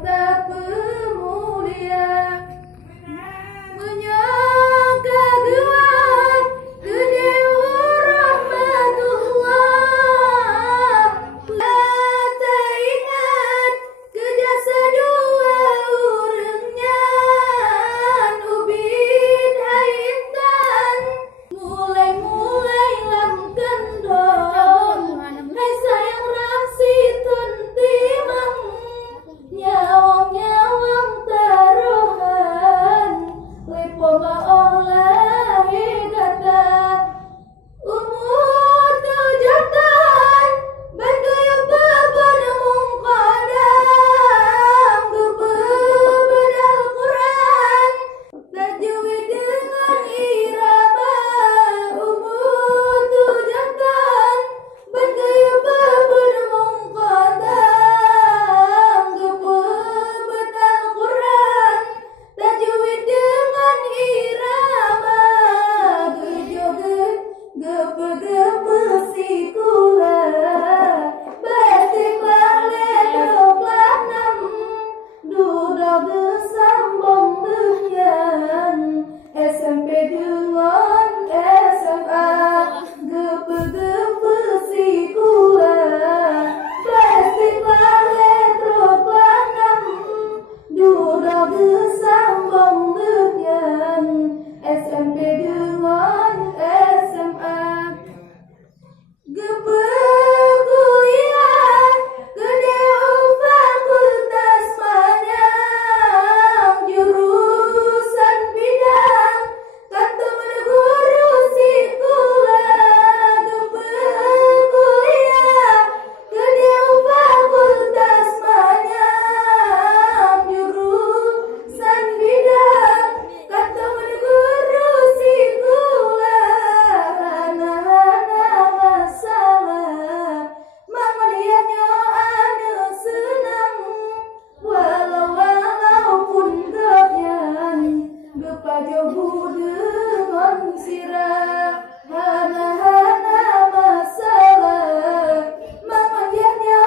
tak pemulia menyangka gelar kedewa rahmatullah tak ingat kejasa dua urangnya ubin haitan mulai lam kendon hai sayang raksi tentimang nyawang taruhan lepo maolah higata umur tujatan bagayo beban mungkadang berbedal Quran tajwid dengan irama umur tujatan bagayo beban mungkadang berbedal Quran tajwid dengan irama gepe sikula basiklah ledoklah nam duduk bersambung dengan SMP dengan SMA gepe sikula basiklah ledoklah nam duduk bersambung dengan SMP dengan SMA Geperkuliah kedeu fakultas Manyang jurusan bidang kantor guru sikulah geperkuliah kedeu fakultas Manyang jurusan bidang kantor guru sikulah hana masalah manglianya anu senang walaupun gepian gepajobu dengan sirah hana masalah manglianya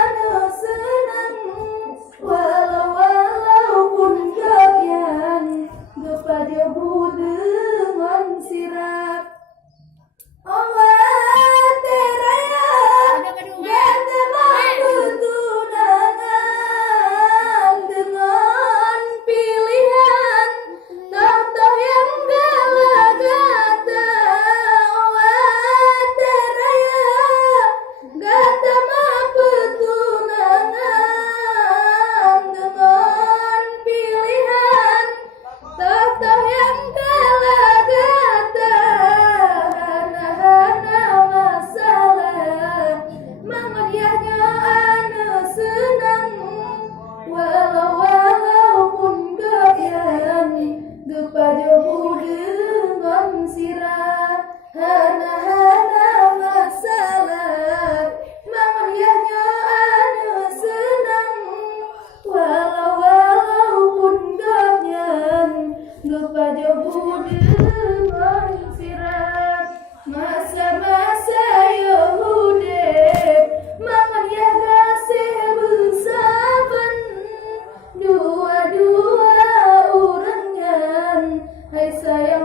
anu senang walaupun gepian gepajobu dengan sirah Allah teraya ganda tunangan dengan pilihan totoh yang galagata Allah teraya ganda tunangan dengan pilihan totoh yang galagata hana masalah mangliahnya anu senang walaupun gepian gepajobu dengan sirah hana masalah mangliahnya anu senang walaupun gepian gepajobu dengan sirah masa-masa Yahudi mangliah gasih bengsaban dua-dua urangan hai saya